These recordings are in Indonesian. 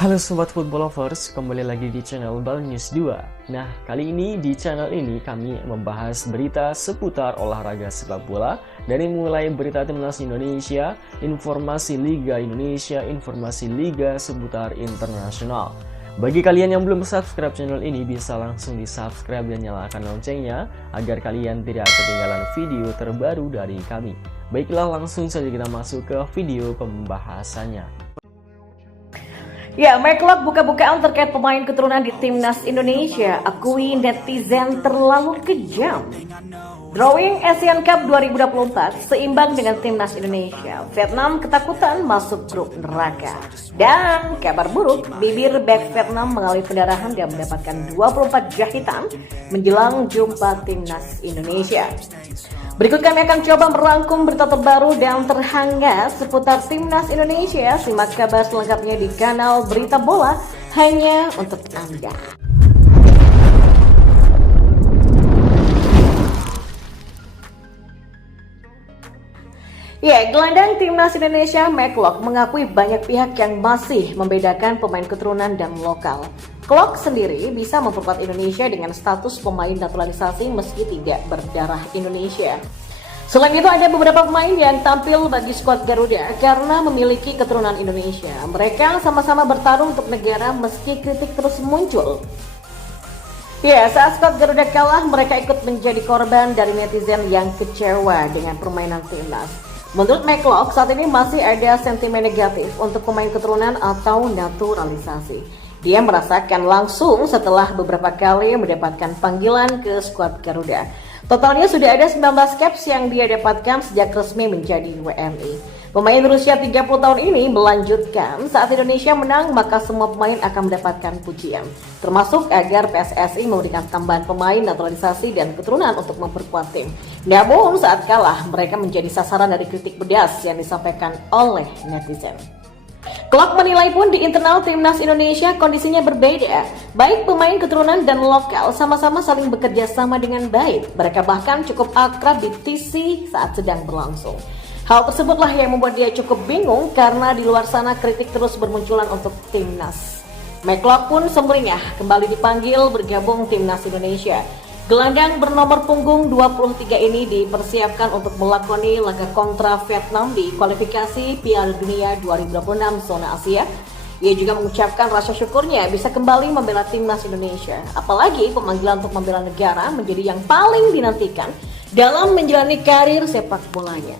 Halo Sobat Football Lovers, kembali lagi di channel Bal News 2. Nah, kali ini di channel ini kami membahas berita seputar olahraga sepak bola dari mulai berita timnas Indonesia, informasi Liga Indonesia, informasi Liga seputar internasional. Bagi kalian yang belum subscribe channel ini, bisa langsung di subscribe dan nyalakan loncengnya agar kalian tidak ketinggalan video terbaru dari kami. Baiklah, langsung saja kita masuk ke video pembahasannya. Ya, McLeod buka-bukaan terkait pemain keturunan di timnas Indonesia. Akui netizen terlalu kejam. Drawing Asian Cup 2024 seimbang dengan timnas Indonesia. Vietnam ketakutan masuk grup neraka. Dan kabar buruk, bibir bek Vietnam mengalami pendarahan dan mendapatkan 24 jahitan menjelang jumpa timnas Indonesia. Berikut kami akan coba merangkum berita terbaru dan terhangat seputar timnas Indonesia. Simak kabar selengkapnya di kanal Berita Bola hanya untuk Anda. Ya, gelandang timnas Indonesia McLeod mengakui banyak pihak yang masih membedakan pemain keturunan dan lokal. Klok sendiri bisa memperkuat Indonesia dengan status pemain naturalisasi meski tidak berdarah Indonesia. Selain itu ada beberapa pemain yang tampil bagi skuad Garuda karena memiliki keturunan Indonesia. Mereka sama-sama bertarung untuk negara meski kritik terus muncul. Ya, saat skuad Garuda kalah, mereka ikut menjadi korban dari netizen yang kecewa dengan permainan timnas. Menurut McLeod, saat ini masih ada sentimen negatif untuk pemain keturunan atau naturalisasi. Dia merasakan langsung setelah beberapa kali mendapatkan panggilan ke skuad Garuda. Totalnya sudah ada 19 caps yang dia dapatkan sejak resmi menjadi WNI. Pemain berusia 30 tahun ini melanjutkan, saat Indonesia menang maka semua pemain akan mendapatkan pujian. Termasuk agar PSSI memberikan tambahan pemain naturalisasi dan keturunan untuk memperkuat tim. Namun saat kalah mereka menjadi sasaran dari kritik pedas yang disampaikan oleh netizen. Klok menilai pun di internal timnas Indonesia kondisinya berbeda. Baik pemain keturunan dan lokal sama-sama saling bekerja sama dengan baik. Mereka bahkan cukup akrab di TC saat sedang berlangsung. Hal tersebutlah yang membuat dia cukup bingung karena di luar sana kritik terus bermunculan untuk timnas. McLeod pun sumringah kembali dipanggil bergabung timnas Indonesia. Gelandang bernomor punggung 23 ini dipersiapkan untuk melakoni laga kontra Vietnam di kualifikasi Piala Dunia 2026 zona Asia. Ia juga mengucapkan rasa syukurnya bisa kembali membela timnas Indonesia. Apalagi pemanggilan untuk membela negara menjadi yang paling dinantikan dalam menjalani karir sepak bolanya.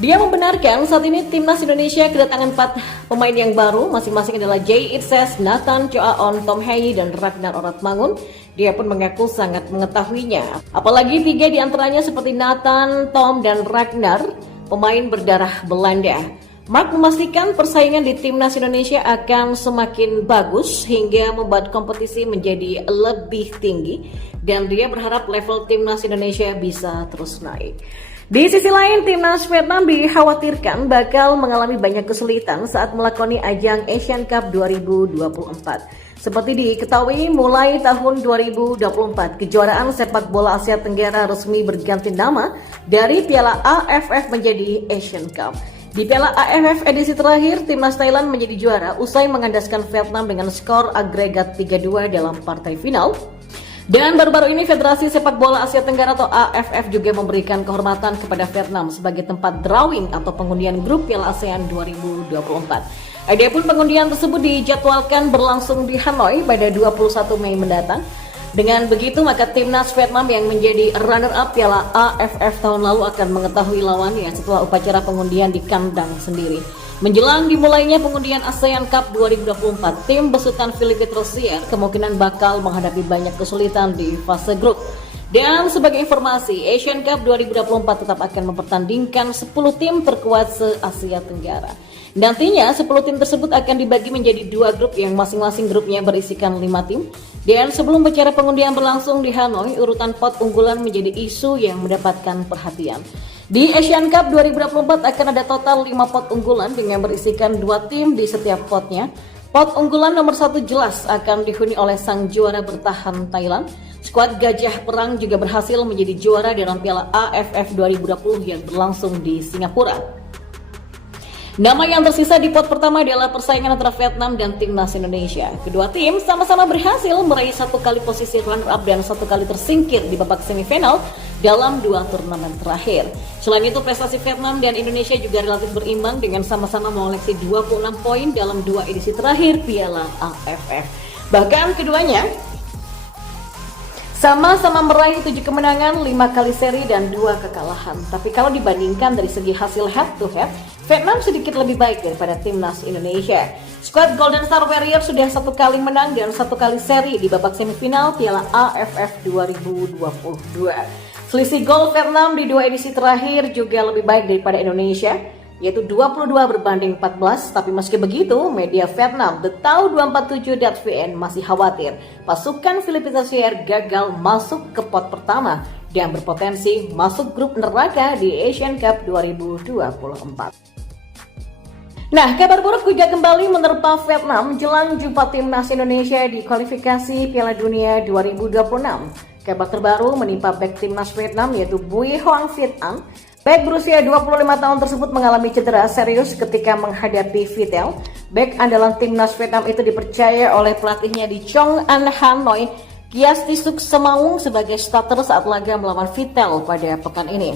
Dia membenarkan saat ini timnas Indonesia kedatangan 4 pemain yang baru, masing-masing adalah Jay Itzes, Nathan Choaon, Tom Hei, dan Ragnar Oratmangun. Dia pun mengaku sangat mengetahuinya. Apalagi 3 diantaranya seperti Nathan, Tom, dan Ragnar, pemain berdarah Belanda. Mark memastikan persaingan di timnas Indonesia akan semakin bagus hingga membuat kompetisi menjadi lebih tinggi. Dan dia berharap level timnas Indonesia bisa terus naik. Di sisi lain, timnas Vietnam dikhawatirkan bakal mengalami banyak kesulitan saat melakoni ajang Asian Cup 2024. Seperti diketahui, mulai tahun 2024, kejuaraan sepak bola Asia Tenggara resmi berganti nama dari Piala AFF menjadi Asian Cup. Di Piala AFF edisi terakhir, timnas Thailand menjadi juara usai mengandaskan Vietnam dengan skor agregat 3-2 dalam partai final. Dan baru-baru ini Federasi Sepak Bola Asia Tenggara atau AFF juga memberikan kehormatan kepada Vietnam sebagai tempat drawing atau pengundian grup Piala ASEAN 2024. Adapun pengundian tersebut dijadwalkan berlangsung di Hanoi pada 21 Mei mendatang. Dengan begitu maka timnas Vietnam yang menjadi runner-up Piala AFF tahun lalu akan mengetahui lawannya setelah upacara pengundian di kandang sendiri. Menjelang dimulainya pengundian ASEAN Cup 2024, tim besutan Philippe Troussier kemungkinan bakal menghadapi banyak kesulitan di fase grup. Dan sebagai informasi, Asian Cup 2024 tetap akan mempertandingkan 10 tim terkuat se-Asia Tenggara. Nantinya 10 tim tersebut akan dibagi menjadi 2 grup yang masing-masing grupnya berisikan 5 tim. Dan sebelum acara pengundian berlangsung di Hanoi, urutan pot unggulan menjadi isu yang mendapatkan perhatian. Di Asian Cup 2024 akan ada total 5 pot unggulan dengan berisikan 2 tim di setiap potnya. Pot unggulan nomor 1 jelas akan dihuni oleh sang juara bertahan Thailand. Skuad Gajah Perang juga berhasil menjadi juara dalam Piala AFF 2020 yang berlangsung di Singapura. Nama yang tersisa di pot pertama adalah persaingan antara Vietnam dan timnas Indonesia. Kedua tim sama-sama berhasil meraih 1 kali posisi runner-up dan 1 kali tersingkir di babak semifinal dalam 2 turnamen terakhir. Selain itu, prestasi Vietnam dan Indonesia juga relatif berimbang dengan sama-sama mengoleksi 26 poin dalam 2 edisi terakhir Piala AFF. Bahkan keduanya sama-sama meraih 7 kemenangan, 5 kali seri, dan 2 kekalahan. Tapi kalau dibandingkan dari segi hasil head-to-head, Vietnam sedikit lebih baik daripada timnas Indonesia. Skuad Golden Star Warriors sudah 1 kali menang dan 1 kali seri di babak semifinal Piala AFF 2022. Selisih gol Vietnam di 2 edisi terakhir juga lebih baik daripada Indonesia, yaitu 22 berbanding 14. Tapi meski begitu, media Vietnam, The Tau 247.vn masih khawatir pasukan Filipina Air gagal masuk ke pot pertama dan berpotensi masuk grup neraka di Asian Cup 2024. Nah, kabar buruk juga kembali menerpa Vietnam jelang jumpa timnas Indonesia di kualifikasi Piala Dunia 2026. Kabar terbaru menimpa bek timnas Vietnam yaitu Bui Hoang Viet An. Bek berusia 25 tahun tersebut mengalami cedera serius ketika menghadapi Viettel. Bek andalan timnas Vietnam itu dipercaya oleh pelatihnya di Chong An Hanoi, Kiastisuk Semaung sebagai starter saat laga melawan Viettel pada pekan ini.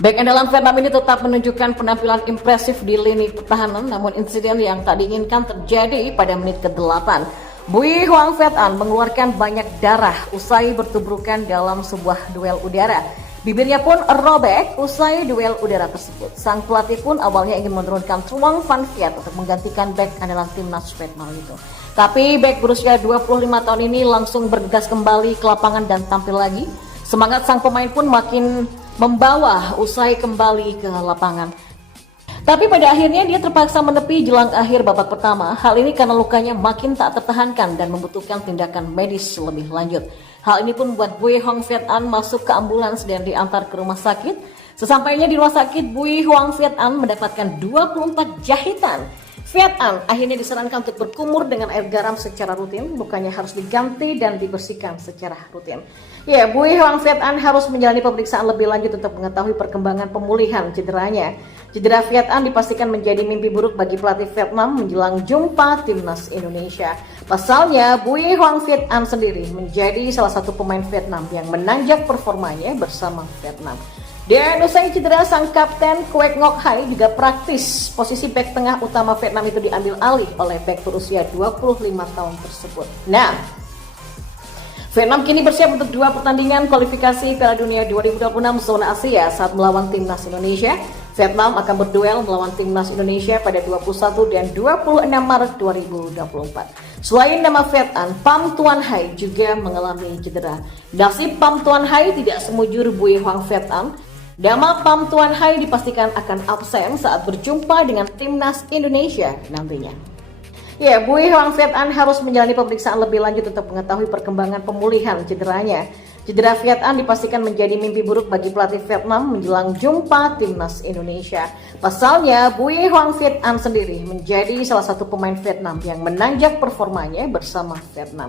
Bek andalan Vietnam ini tetap menunjukkan penampilan impresif di lini pertahanan, namun insiden yang tak diinginkan terjadi pada menit ke-8. Bui Hoang Viet An mengeluarkan banyak darah usai bertubrukan dalam sebuah duel udara. Bibirnya pun robek usai duel udara tersebut. Sang pelatih pun awalnya ingin menurunkan Truong Van Viet untuk menggantikan bek andalan timnas Vietnam itu. Tapi bek berusia 25 tahun ini langsung bergegas kembali ke lapangan dan tampil lagi. Semangat sang pemain pun makin membawa usai kembali ke lapangan. Tapi pada akhirnya dia terpaksa menepi jelang akhir babak pertama. Hal ini karena lukanya makin tak tertahankan dan membutuhkan tindakan medis lebih lanjut. Hal ini pun membuat Bui Hoang Viet An masuk ke ambulans dan diantar ke rumah sakit. Sesampainya di rumah sakit, Bui Hoang Viet An mendapatkan 24 jahitan. Viet An akhirnya disarankan untuk berkumur dengan air garam secara rutin. Lukanya harus diganti dan dibersihkan secara rutin. Ya, Bui Hoang Viet An harus menjalani pemeriksaan lebih lanjut untuk mengetahui perkembangan pemulihan cederanya. Cedera Viet An dipastikan menjadi mimpi buruk bagi pelatih Vietnam menjelang jumpa timnas Indonesia. Pasalnya, Bui Hoang Viet An sendiri menjadi salah satu pemain Vietnam yang menanjak performanya bersama Vietnam. Dan usai cedera, sang kapten Quek Ngoc Hai juga praktis posisi bek tengah utama Vietnam itu diambil alih oleh bek berusia 25 tahun tersebut. Nah, Vietnam kini bersiap untuk 2 pertandingan kualifikasi Piala Dunia 2026 zona Asia saat melawan timnas Indonesia. Vietnam akan berduel melawan timnas Indonesia pada 21 dan 26 Maret 2024. Selain nama Viet An, Pham Tuan Hai juga mengalami cedera. Nasib Pham Tuan Hai tidak semujur Bui Hoang Viet An. Nama Pham Tuan Hai dipastikan akan absen saat berjumpa dengan timnas Indonesia nantinya. Ya, Bui Hoang Viet An harus menjalani pemeriksaan lebih lanjut untuk mengetahui perkembangan pemulihan cederanya. Cedera Viet An dipastikan menjadi mimpi buruk bagi pelatih Vietnam menjelang jumpa timnas Indonesia. Pasalnya, Bui Hoang Viet An sendiri menjadi salah satu pemain Vietnam yang menanjak performanya bersama Vietnam.